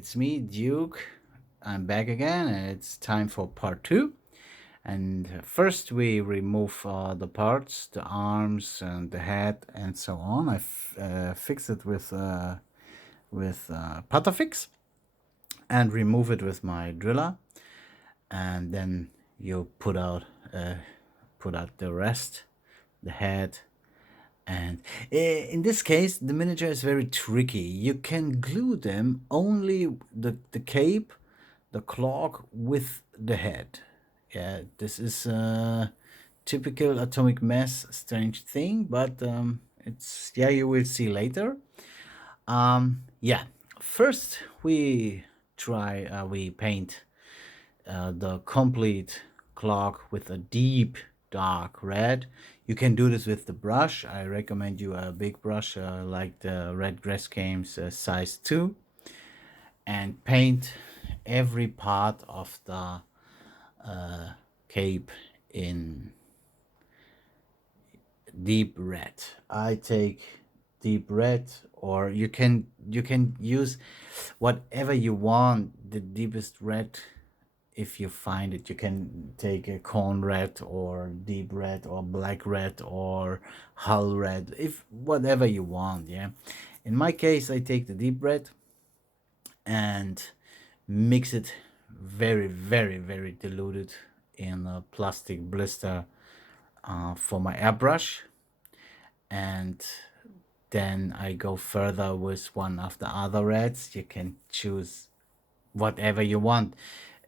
it's me, Duke. I'm back again, and it's time for part two. And first, we remove the parts, the arms, and the head, and so on. Fix it with Patafix and remove it with my driller, and then you put out the rest, the head. And in this case, the miniature is very tricky. You can glue them only the cape, the cloak with the head. Yeah, this is a typical atomic mass strange thing, but it's, yeah, you will see later. Yeah, first we paint the complete clock with a deep dark red. You can do this with the brush. I recommend you a big brush like the Red Grass Games size 2, and paint every part of the cape in deep red. I take deep red, or you can use whatever you want, the deepest red. If you find it, you can take a corn red or deep red or black red or hull red, if whatever you want. Yeah, in my case, I take the deep red and mix it very diluted in a plastic blister for my airbrush, and then I go further with one of the other reds. You can choose whatever you want.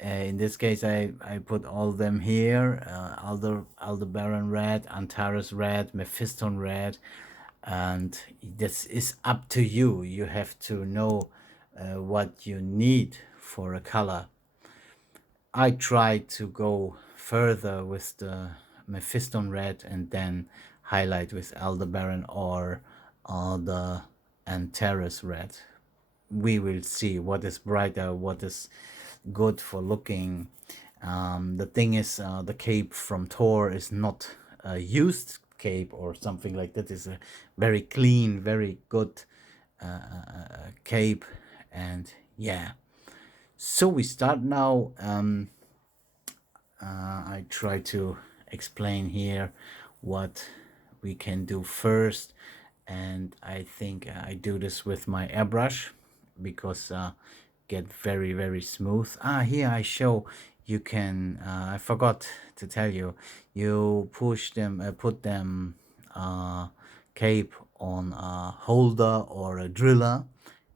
In this case, I put all of them here: Aldebaran red, Antares red, Mephiston red, and this is up to you. You have to know what you need for a color. I try to go further with the Mephiston red and then highlight with Aldebaran or the Antares red. We will see what is brighter, what is good for looking. The thing is, the cape from Thor is not a used cape or something like that. It's a very clean, very good cape. And yeah, so we start now. I try to explain here what we can do first, and I think I do this with my airbrush because get very smooth. Here I show you can. I forgot to tell you. You put them cape on a holder or a driller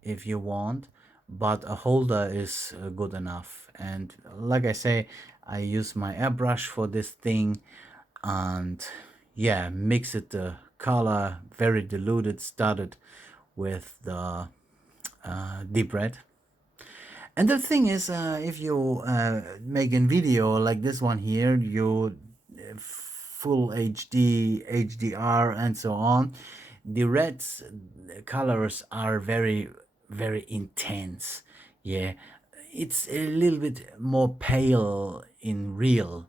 if you want, but a holder is good enough. And like I say, I use my airbrush for this thing, and yeah, mix it the color very diluted. Started with the deep red. And the thing is, if you make a video like this one here, you full HD, HDR, and so on, the reds colors are very intense. Yeah, it's a little bit more pale in real.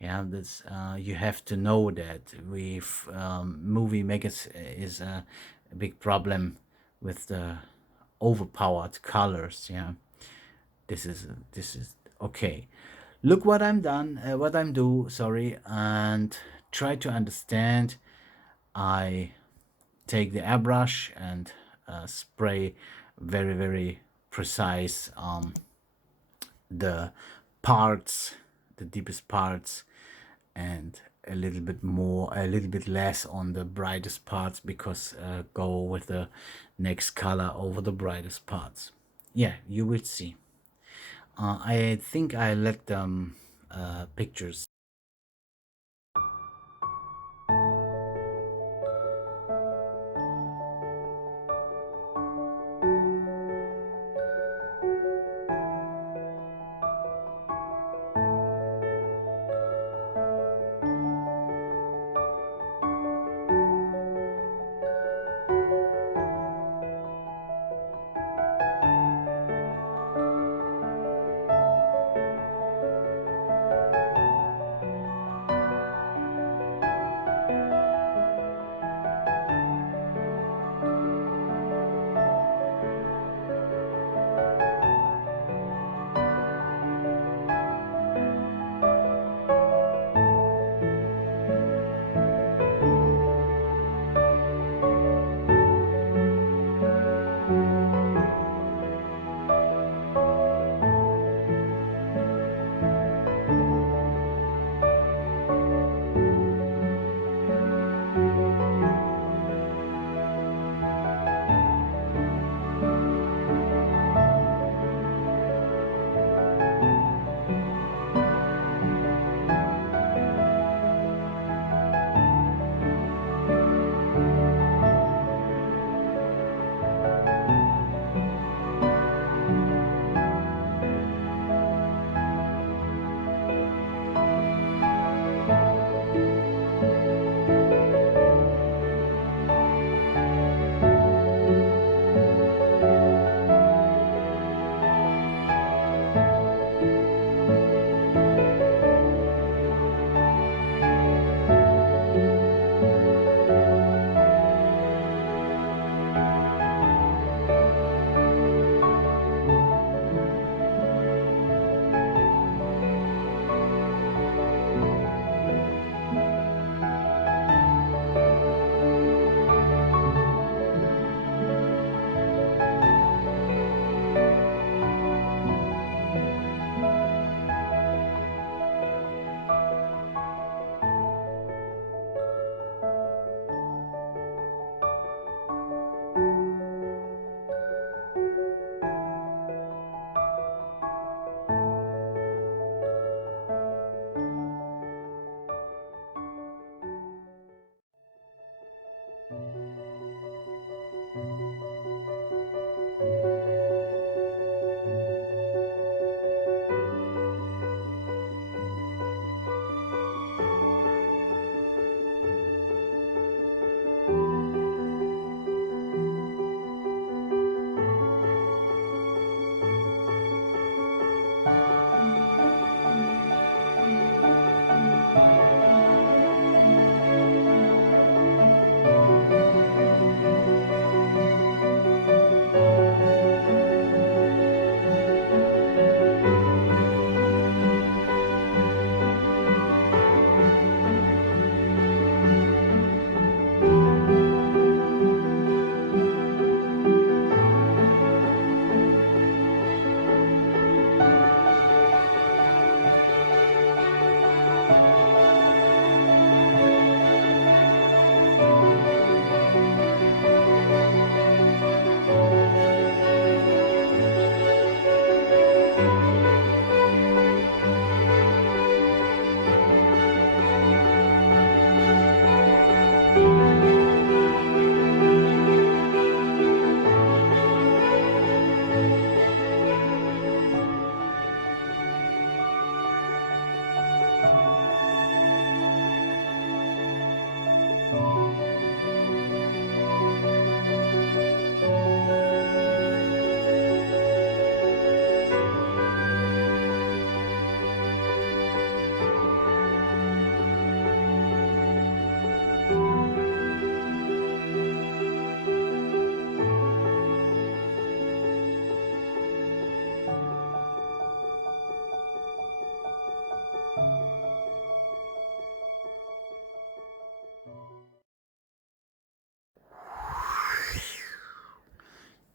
Yeah, that's you have to know that with movie makers is a big problem with the overpowered colors. Yeah, this is okay. Look what I'm done, what I'm do. Sorry, and try to understand. I take the airbrush and spray very precise the parts, the deepest parts, and a little bit less on the brightest parts, because go with the next color over the brightest parts. Yeah, you will see. I think I let them pictures.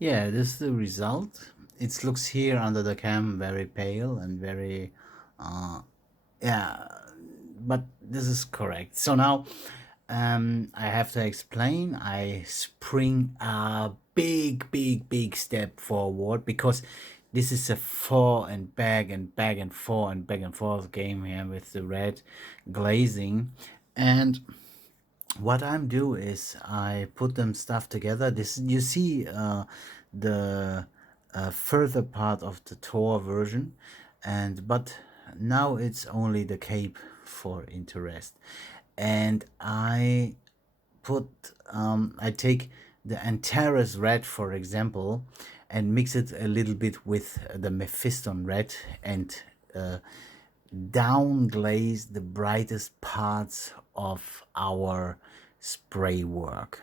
Yeah, this is the result. It looks here under the cam very pale and very, yeah, but this is correct. So now I have to explain. I spring a big step forward because this is a back and forth and back and forth game here with the red glazing. And what I'm do is I put them stuff together. This you see the further part of the Thor version, and but now it's only the cape for interest, and I take the Antares red, for example, and mix it a little bit with the Mephiston red and uh, down glaze the brightest parts of our spray work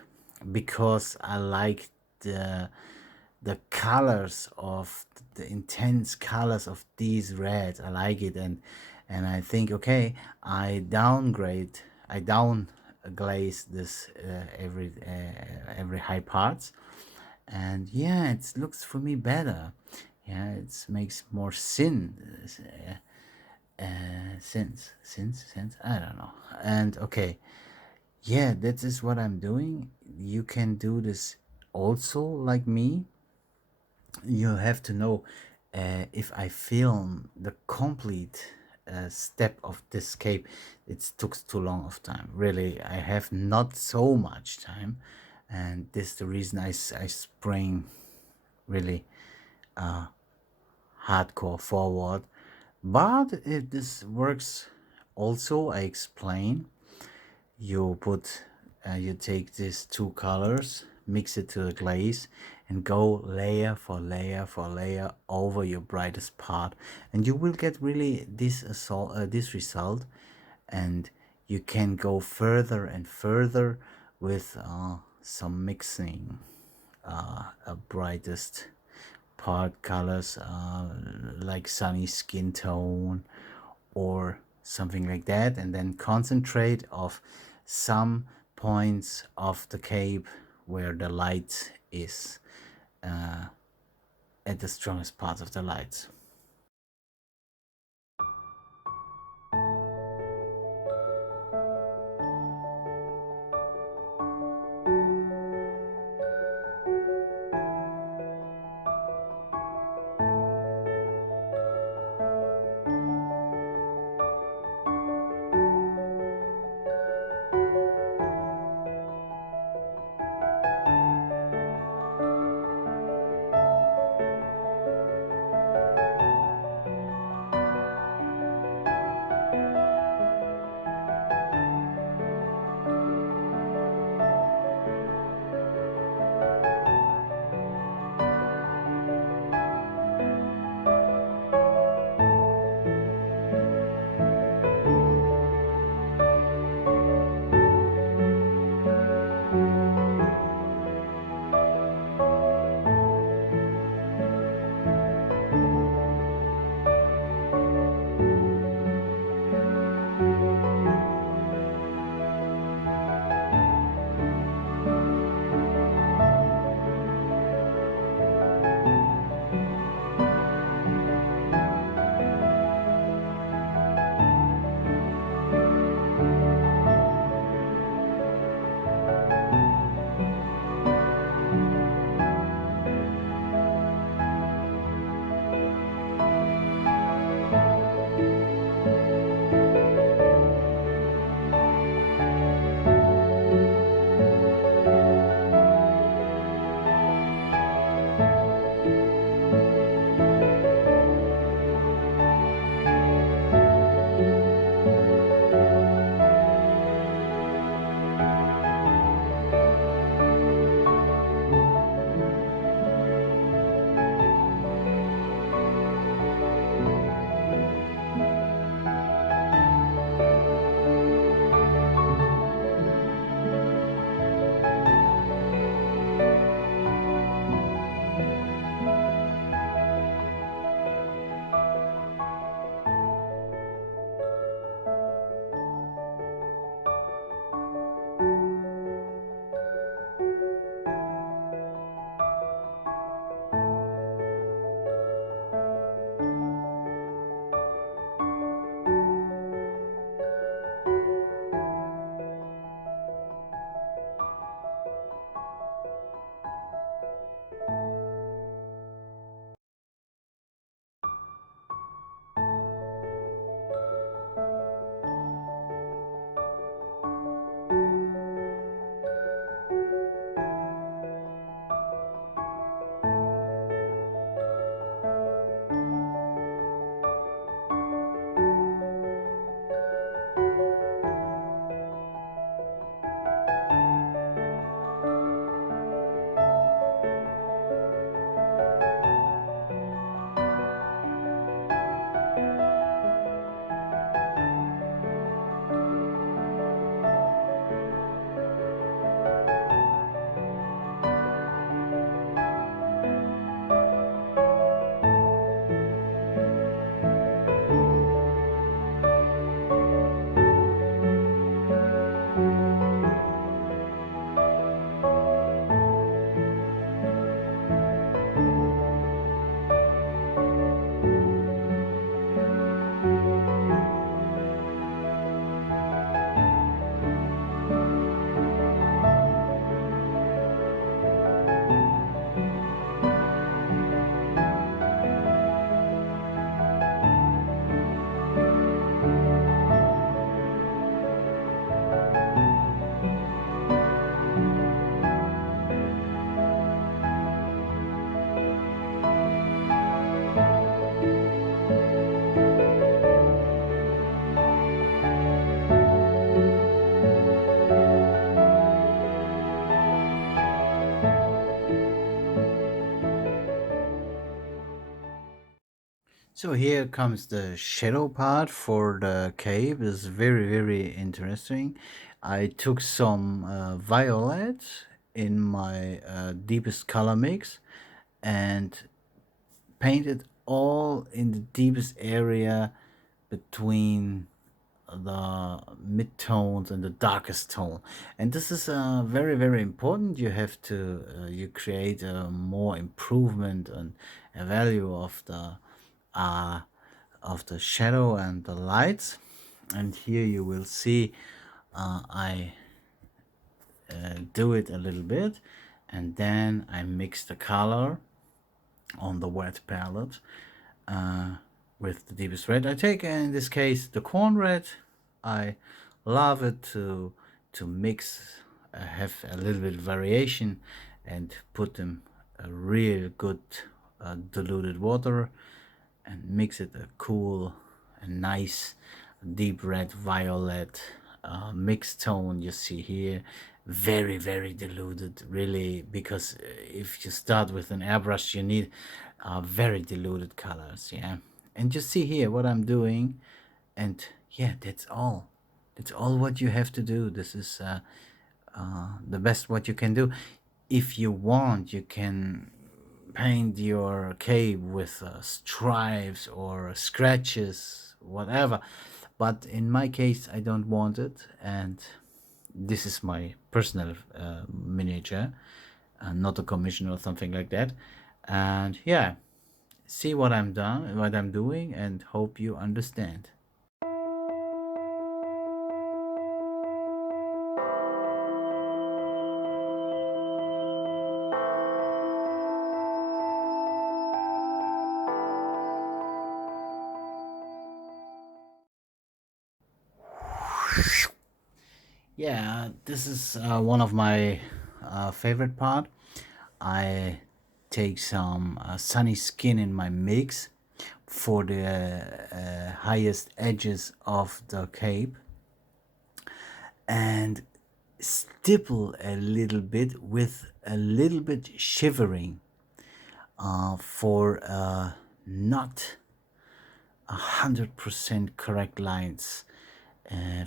because I like the the colors of the intense colors of these reds. I like it, and I think okay, I down glaze this every high parts, and yeah, it looks for me better. Yeah, it makes more sense. I don't know. And okay, yeah, that is what I'm doing. You can do this also like me. You have to know if I film the complete step of this cape, it took too long of time. Really, I have not so much time, and this is the reason I spring really hardcore forward. But if this works, also I explain. You take these two colors, mix it to the glaze, and go layer for layer for layer over your brightest part, and you will get really this result. And you can go further and further with some mixing brightest part colors like sunny skin tone or something like that, and then concentrate of some points of the cape where the light is at the strongest parts of the lights. So here comes the shadow part for the cave. It's very, very interesting. I took some violet in my deepest color mix and painted all in the deepest area between the mid-tones and the darkest tone. And this is very, very important. You have to you create a more improvement and a value uh, of the shadow and the lights. And here you will see I do it a little bit, and then I mix the color on the wet palette uh, with the deepest red. I take in this case the corn red. I love it to mix, have a little bit of variation, and put them a real good diluted water and mix it a cool and nice deep red violet mixed tone you see here. Very, very diluted, really, because if you start with an airbrush you need very diluted colors. Yeah, and you see here what I'm doing, and yeah, that's all what you have to do. This is the best what you can do. If you want, you can paint your cave with stripes or scratches, whatever. But in my case, I don't want it, and this is my personal miniature, not a commission or something like that. And yeah, see what I'm doing, and hope you understand. Yeah, this is one of my favorite part. I take some sunny skin in my mix for the highest edges of the cape, and stipple a little bit with a little bit shivering for not 100% correct lines.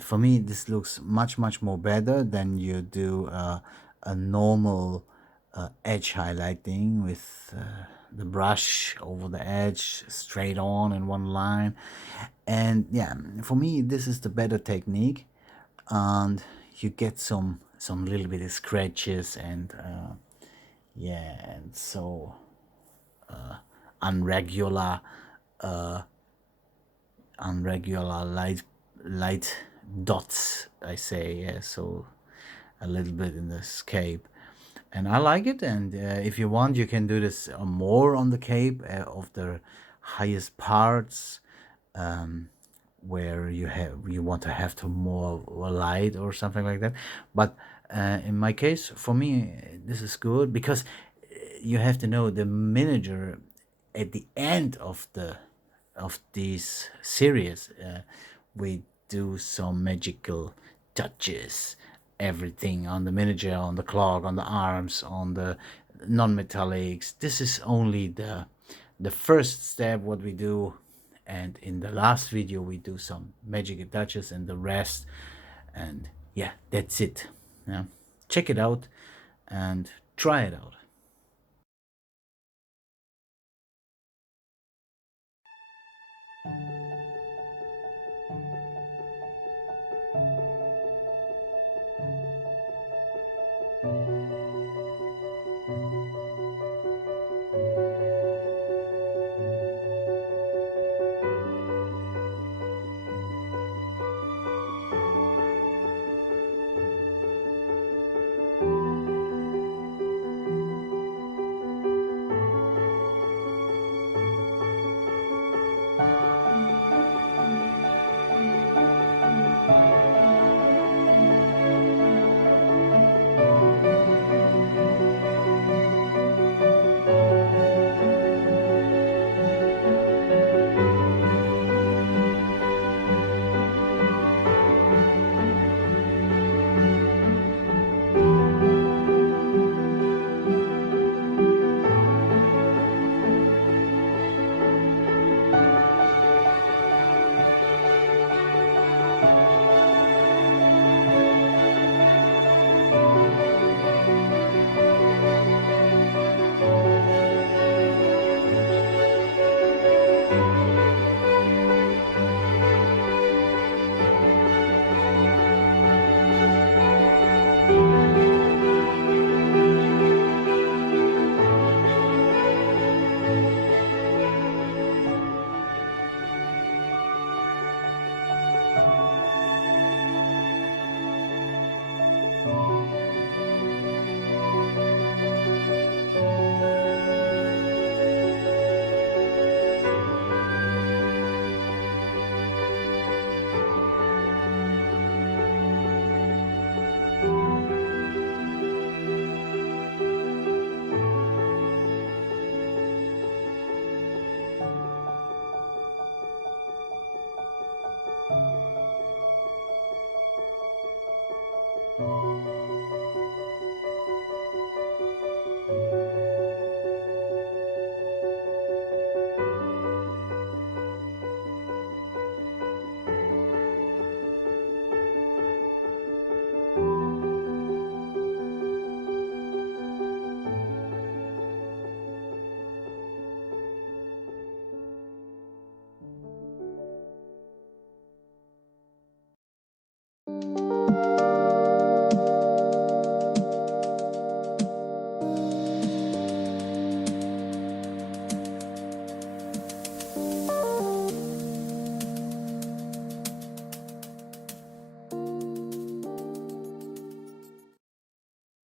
For me, this looks much, much more better than you do a normal edge highlighting with the brush over the edge straight on in one line. And yeah, for me, this is the better technique, and you get some little bit of scratches and yeah, and so unregular unregular light dots, I say. Yeah, so a little bit in the cape, and I like it. And if you want, you can do this more on the cape of the highest parts, where you want to have to more light or something like that. But in my case, for me, this is good because you have to know the manager at the end of these series. We do some magical touches, everything on the miniature, on the clock, on the arms, on the non-metallics. This is only the first step what we do, and in the last video we do some magical touches and the rest. And yeah, that's it. Yeah, check it out and try it out.